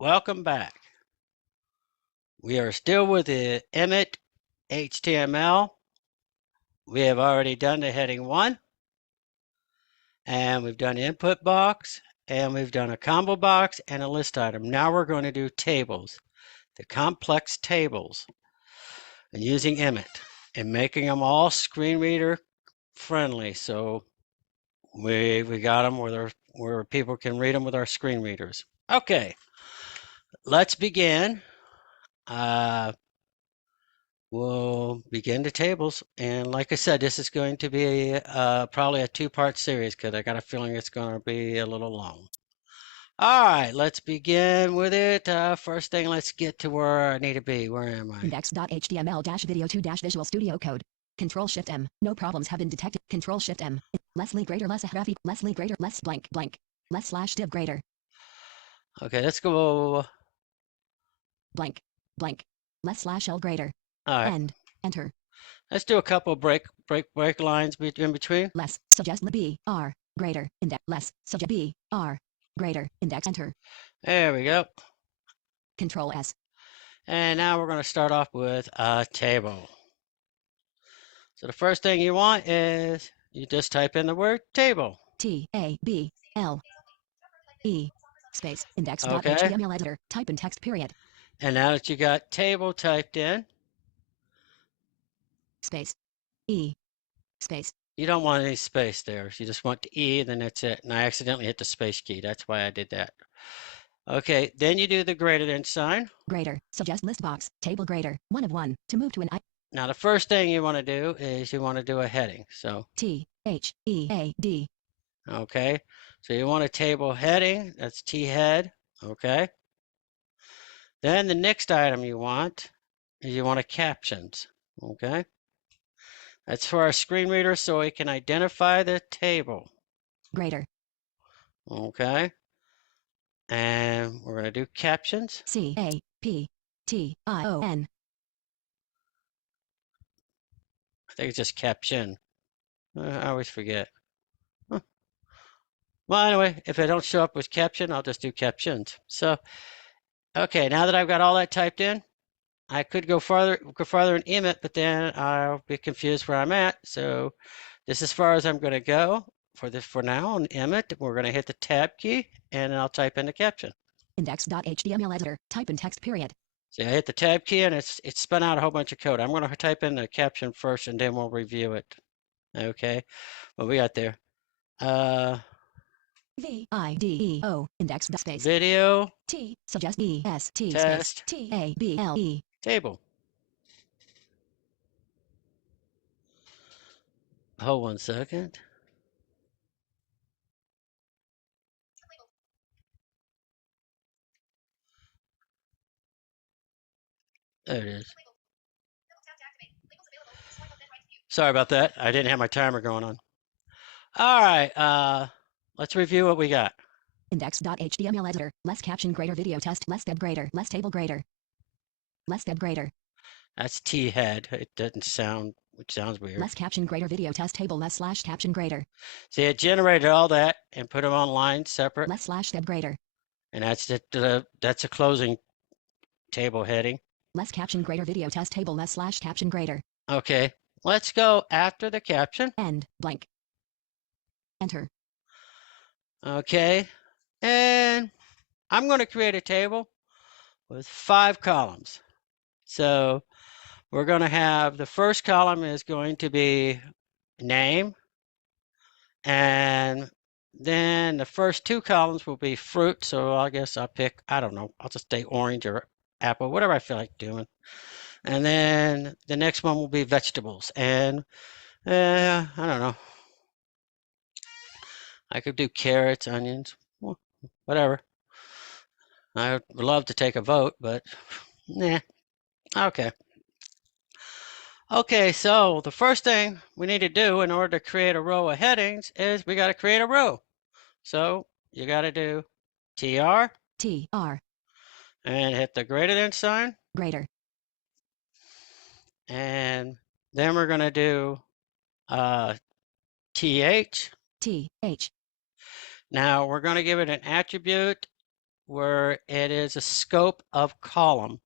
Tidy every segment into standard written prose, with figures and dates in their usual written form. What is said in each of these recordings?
Welcome back. We are still with the Emmet HTML. We have already done the heading 1, and we've done input box, and we've done a combo box and a list item. Now we're going to do tables, the complex tables, and using Emmet and making them all screen reader friendly. So we got them where people can read them with our screen readers. Okay, let's begin. We'll begin the tables, and like I said, this is going to be probably a two-part series because I got a feeling it's going to be a little long. All right, let's begin with it. First thing, let's get to where I need to be. Where am I? Index.html-video2-Visual Studio Code. Control-Shift-M. No problems have been detected. Control-Shift-M. Leslie greater less Rafi. Leslie greater less blank blank. Less slash div greater. Okay, let's go. Blank blank. Less slash L greater. All right. End. Enter. Let's do a couple break lines in between. Less suggest B R greater index less suggest B R greater index. Enter. There we go. Control S. And now we're going to start off with a table. So the first thing you want is you just type in the word table. TABLE space index.html Okay. editor. Type in text period. And now that you got table typed in, space space. You don't want any space there. You just want the E, and then that's it. And I accidentally hit the space key. That's why I did that. Okay, then you do the greater than sign. Greater. Suggest list box. Table greater. 1 of 1. To move to an I. Now the first thing you want to do is you want to do a heading. So THEAD. Okay, so you want a table heading. That's T head. Okay. Then the next item you want is you want a captions. Okay. That's for our screen reader so we can identify the table. Greater. Okay. And we're going to do captions. CAPTION. I think it's just caption. I always forget. Huh. Well, anyway, if I don't show up with caption, I'll just do captions. So, okay, now that I've got all that typed in, I could go farther in Emmet, but then I'll be confused where I'm at. So this is as far as I'm going to go for now on Emmet. We're going to hit the tab key, and I'll type in the caption. Index.html editor. Type in text period. So I hit the tab key, and it's spun out a whole bunch of code. I'm going to type in the caption first, and then we'll review it. Okay, what we got there? VIDEO index space Video T suggest EST test space TABLE table. Hold 1 second. There it is. Sorry about that. I didn't have my timer going on. All right, let's review what we got. Index.html editor. Less caption greater video test. Less deb greater. Less table greater. Less deb greater. That's T head. It doesn't sound, which sounds weird. Less caption greater video test table. Less slash caption greater. See, it generated all that and put them on lines separate. Less slash deb greater. And that's a closing table heading. Less caption greater video test table. Less slash caption greater. Okay, let's go after the caption. End blank. Enter. Okay, and I'm going to create a table with 5 columns. So we're going to have the first column is going to be name, and then the first 2 columns will be fruit. So I guess I'll pick, I don't know, I'll just say orange or apple, whatever I feel like doing. And then the next one will be vegetables, and I don't know. I could do carrots, onions, whatever. I would love to take a vote, but nah. Okay. Okay, so the first thing we need to do in order to create a row of headings is we got to create a row. So you got to do TR and hit the greater than sign. Greater. And then we're going to do TH. TH. Now we're going to give it an attribute where it is a scope of column.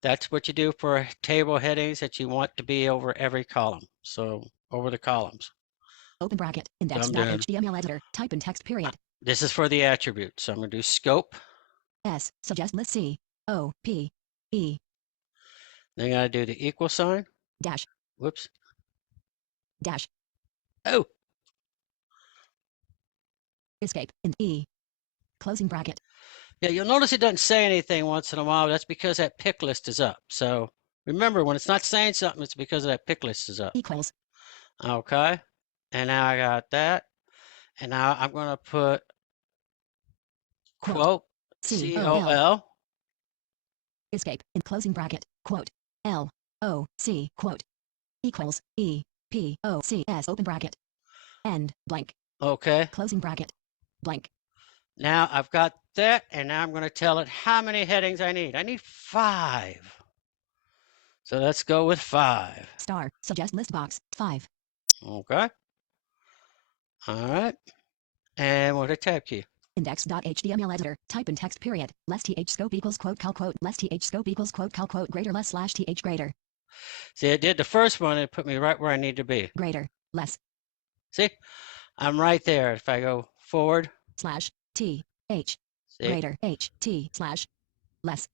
That's what you do for table headings that you want to be over every column. So over the columns. Open bracket. I'm doing. Index.html editor. Type in text period. This is for the attribute. So I'm going to do scope. S. Suggest list C. O. P. E. Then I got to do the equal sign. Dash. Whoops. Dash. Oh, Escape. In E. Closing bracket. yeah, you'll notice it doesn't say anything once in a while. That's because that pick list is up. So remember, when it's not saying something, it's because that pick list is up. Equals. Okay. And now I got that. And now I'm going to put quote C-O-L. Escape. In closing bracket. Quote. L. O. C. Quote. Equals. E. P. O. C. S. Open bracket. End. Blank. Okay. Closing bracket. Blank. Now I've got that, and now I'm going to tell it how many headings I need. I need 5. So let's go with 5. Star. Suggest list box. 5. Okay. All right. And with a tab key. Index.html editor. Type in text period. Less th scope equals quote cal quote. Less th scope equals quote cal quote greater less slash th greater. See, it did the first one, and it put me right where I need to be. Greater. Less. See, I'm right there. If I go forward. Slash. T. H. See? Greater. H. T. Slash. Less.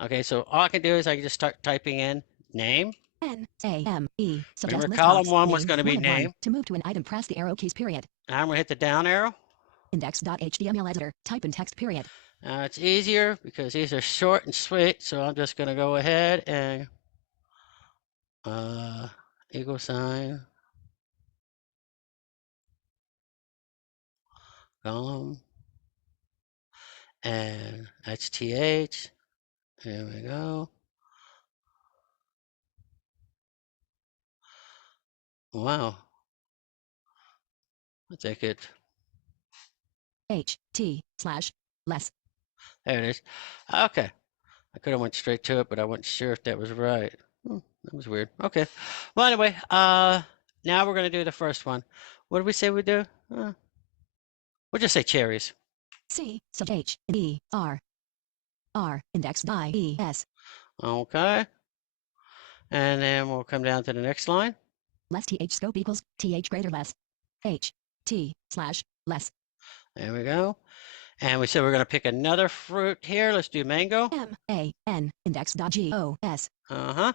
Okay, so all I can do is I can just start typing in name. N. A. M. E. Suggest Remember, list column box. 1 was Name. going to be 1 of 1. name. To move to an item, press the arrow keys period. Now I'm going to hit the down arrow. Index.html editor. Type in text period. It's easier because these are short and sweet, so I'm just going to go ahead and equal sign, column, and that's TH. There we go. Wow. I think it, H. T. Slash. Less. there it is. Okay. I could have went straight to it, but I wasn't sure if that was right. That was weird. Okay. Well, anyway, now we're going to do the first one. What did we say we do? We'll just say cherries. C. Sub H. E. R. R. Index. I. E. S. Okay. And then we'll come down to the next line. Less th scope equals th greater less. H. T. Slash. Less. There we go. And we said we're going to pick another fruit here. Let's do mango. M. A. N. Index. G. O. S. Uh-huh.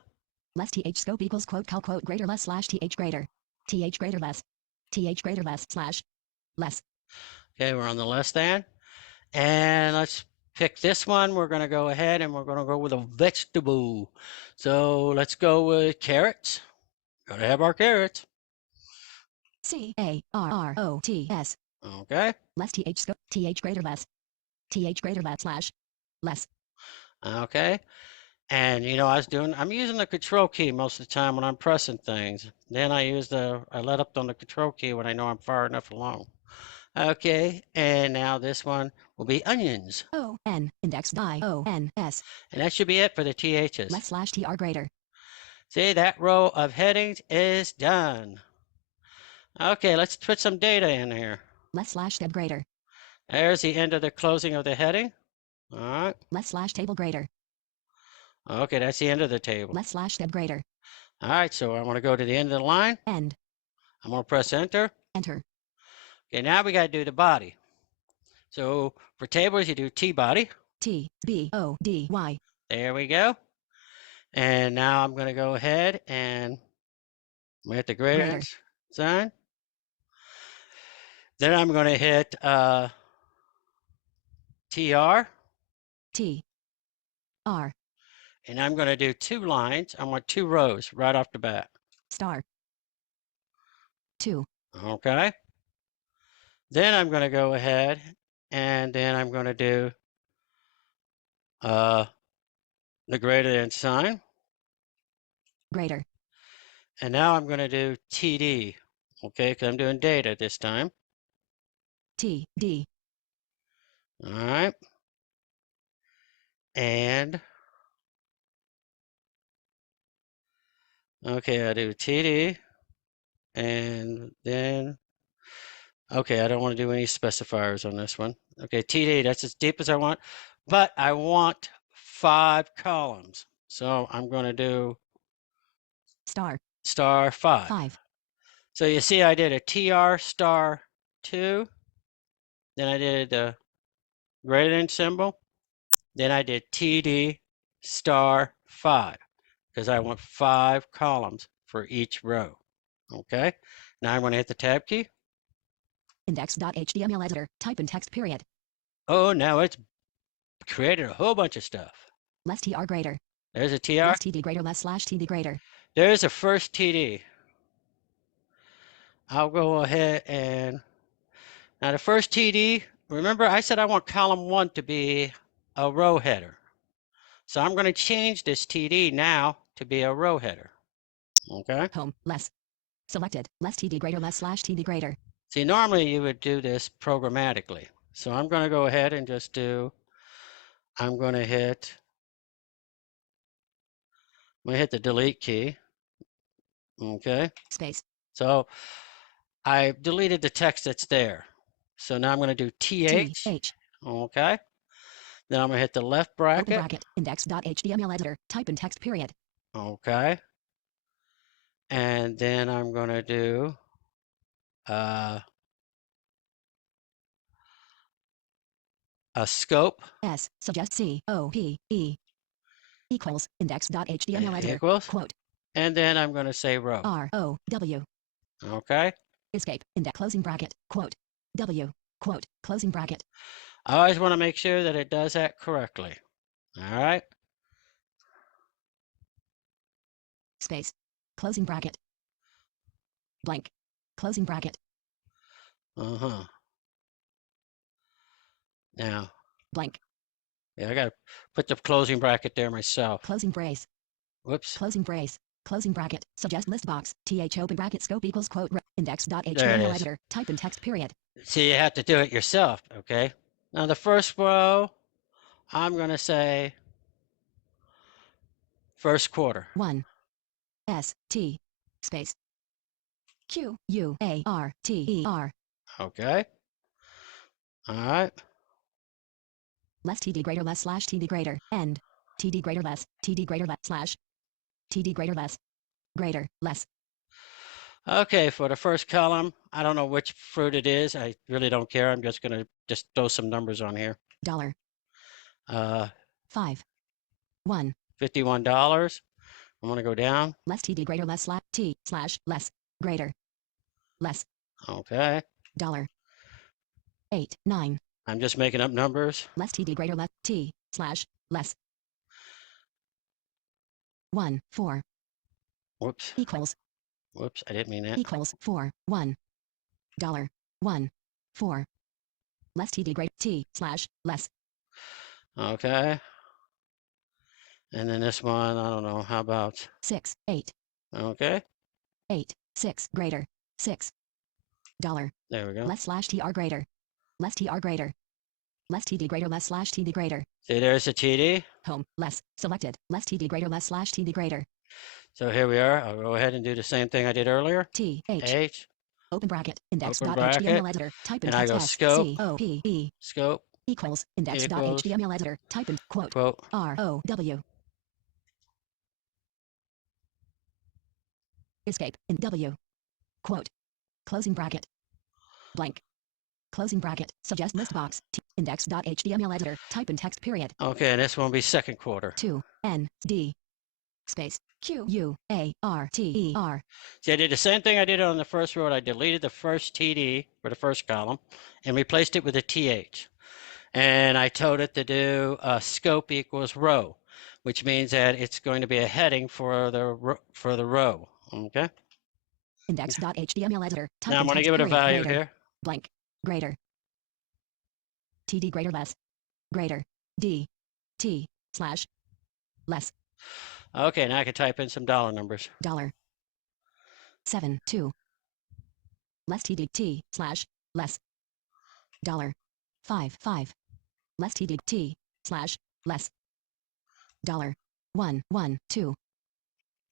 Less th scope equals quote cal quote greater less slash th greater. Th greater less. Th greater less slash. Less. Okay, we're on the less than. And let's pick this one. We're going to go ahead and we're going to go with a vegetable. So let's go with carrots. Got to have our carrots. C. A. R. R. O. T. S. Okay. Less th scope. Th greater less. Th greater less slash. Less. Okay. And you know, I'm using the control key most of the time when I'm pressing things. Then I let up on the control key when I know I'm far enough along. Okay. And now this one will be onions. O. N. Index. I. O. N. S. And that should be it for the THs. Less slash tr greater. See, that row of headings is done. Okay, let's put some data in here. Less slash step greater. There's the end of the closing of the heading. All right. Less slash table greater. Okay, that's the end of the table. Less slash step greater. All right, so I want to go to the end of the line. End. I'm going to press enter. Enter. Okay, now we got to do the body. So for tables, you do T body. T. B. O. D. Y. There we go. And now I'm going to go ahead and hit the greater sign. Then I'm going to hit TR. T. R. And I'm going to do 2 lines. I want 2 rows right off the bat. Star. 2. Okay. Then I'm going to go ahead and then I'm going to do the greater than sign. Greater. And now I'm going to do TD. Okay, because I'm doing data this time. T. D. All right. And okay, I do TD. And then, okay, I don't want to do any specifiers on this one. Okay, TD, that's as deep as I want. but I want 5 columns. So I'm going to do Star. star 5. 5. So you see I did a tr star 2, then I did the greater than symbol, then I did td star 5 because I want 5 columns for each row. Okay, now I'm going to hit the tab key. Index.html editor. Type in text period. Oh, now it's created a whole bunch of stuff. Less tr greater. There's a tr. Less td greater less slash td greater. There's a first td. I'll go ahead and now the first td, remember I said I want column 1 to be a row header. So I'm going to change this td now to be a row header. Okay. Home. Less. Selected. Less td greater less slash td greater. See, normally you would do this programmatically. So I'm going to go ahead and just do, I'm going to hit the delete key. Okay. Space. So I deleted the text that's there. So now I'm going to do th. Th. Okay. Then I'm going to hit the left Open bracket. bracket. Index.html editor. Type in text period. Okay. And then I'm going to do a scope. S. Suggest C. O. P. E. Equals. Index.html editor. Equals. Quote. And then I'm going to say row. R. O. W. Okay. Escape. Index. Closing bracket. Quote. W. Quote. Closing bracket. I always want to make sure that it does that correctly. All right. Space. Closing bracket. Blank. Closing bracket. Uh-huh. Now. Blank. Yeah, I got to put the closing bracket there myself. Closing brace. Whoops. Closing brace. Closing bracket. Suggest list box. Th open bracket scope equals quote index.html There it is. editor. Type in text period. See, you have to do it yourself, okay? Now the first row, I'm going to say first quarter. 1. S. T. Space. Q. U. A. R. T. E. R. Okay. All right. Less td greater less slash td greater. End. Td greater less. Td greater less slash. Td greater less. Greater less. Okay, for the first column, I don't know which fruit it is. I really don't care. I'm just going to throw some numbers on here. Dollar. 5. 1. $51. I'm going to go down. Less td greater less slash t slash less greater less. Okay. Dollar. 8. 9. I'm just making up numbers. Less td greater less t slash less. 1. 4. Whoops. Equals. Whoops, I didn't mean that. Equals 4. 1. Dollar. 1. 4. Less td greater t slash less. Okay. And then this one, I don't know. How about 6. 8. okay? 8. 6 greater 6. Dollar. There we go. Less slash tr greater. Less tr greater. Less td greater less slash td greater. See, there's the TD. Home. Less. Selected. Less td greater less slash td greater. So here we are. I'll go ahead and do the same thing I did earlier. T. H. H. Open bracket. Open bracket. Index.html editor. Type in And I text go S. scope. C. O. P. E. Scope. Equals. Index.html editor. Type in quote. Quote. R. O. W. Escape. In W. Quote. Closing bracket. Blank. Closing bracket. Suggest list box. Index.html editor. Type in text period. Okay, and this one will be second quarter. 2. N. D. Space. Q. U. A. R. T. E. R. See, I did the same thing I did on the first row. I deleted the first TD for the first column and replaced it with a TH. And I told it to do scope equals row, which means that it's going to be a heading for the row. Okay. Index.html editor. Type Now I'm in going to text give it a period. value Greater. here. Blank. Greater. TD greater less. Greater. D. T. Slash. Less. Okay, now I can type in some dollar numbers. Dollar. 7. 2. Less TD T. Slash. Less. Dollar. 5. 5. Less TD T. Slash. Less. Dollar. 1. 1. 2.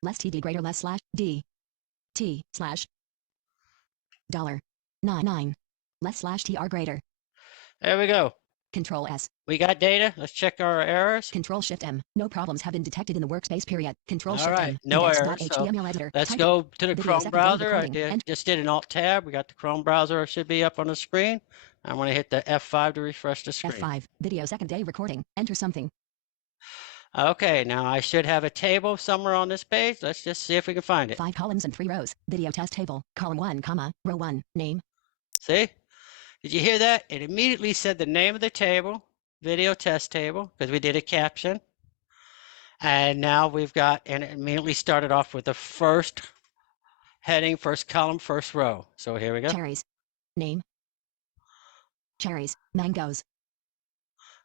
Less TD greater less slash D. T. Slash. Dollar. 9. 9. Less slash TR greater. There we go. Control S. We got data. Let's check our errors. Control Shift M. No problems have been detected in the workspace period. Control All Shift right, M. no errors. So Index.html editor. let's Type go to the video Chrome second day browser. I recording. just did an Alt Tab. We got the Chrome browser. Should be up on the screen. I'm going to hit the F5 to refresh the screen. F5. Video second day recording. Enter something. Okay, now I should have a table somewhere on this page. Let's just see if we can find it. 5 columns and 3 rows. Video test table. Column 1, comma, row 1. Name. See? Did you hear that? It immediately said the name of the table, video test table, because we did a caption. And now we've got, and it immediately started off with the first heading, first column, first row. So here we go. Cherries. Name. Cherries. Mangoes.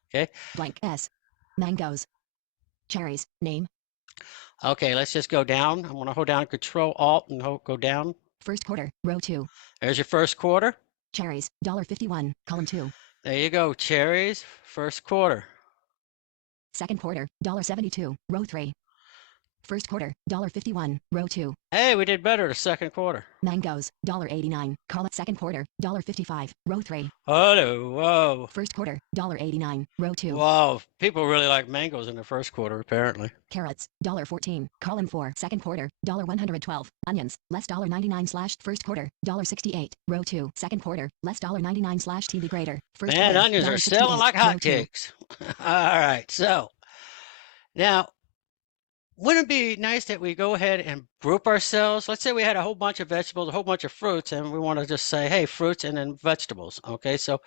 Okay. Blank S. Mangoes. Cherries. Name. Okay, let's just go down. I'm going to hold down Control Alt and go down. First quarter, row 2. There's your first quarter. Cherries, $1.51, column 2. There you go, cherries, first quarter. Second quarter, $1.72, row 3. First quarter, $1.51, row 2. Hey, we did better the second quarter. Mangoes, $1.89, column second quarter, $1.55, row 3. Oh, whoa. First quarter, $1.89, row 2. Wow, people really like mangoes in the first quarter, apparently. Carrots, $1.14, column 4. Second quarter, $1.112. Onions, less $1.99 slash first quarter, $1.68, row 2. Second quarter, less $1.99 slash TV grader. First Man, quarter, onions are selling like row 2. hotcakes. All right, so now, wouldn't it be nice that we go ahead and group ourselves? Let's say we had a whole bunch of vegetables, a whole bunch of fruits, and we want to just say, hey, fruits and then vegetables. Okay, so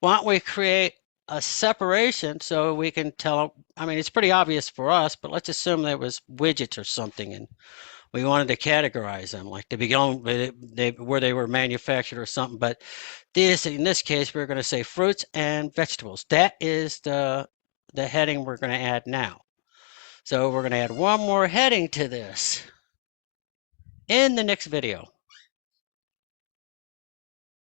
why don't we create a separation so we can tell, I mean, it's pretty obvious for us, but let's assume there was widgets or something, and we wanted to categorize them, like to begin where they were manufactured or something. But in this case, we're going to say fruits and vegetables. That is the heading we're going to add now. So we're going to add one more heading to this in the next video.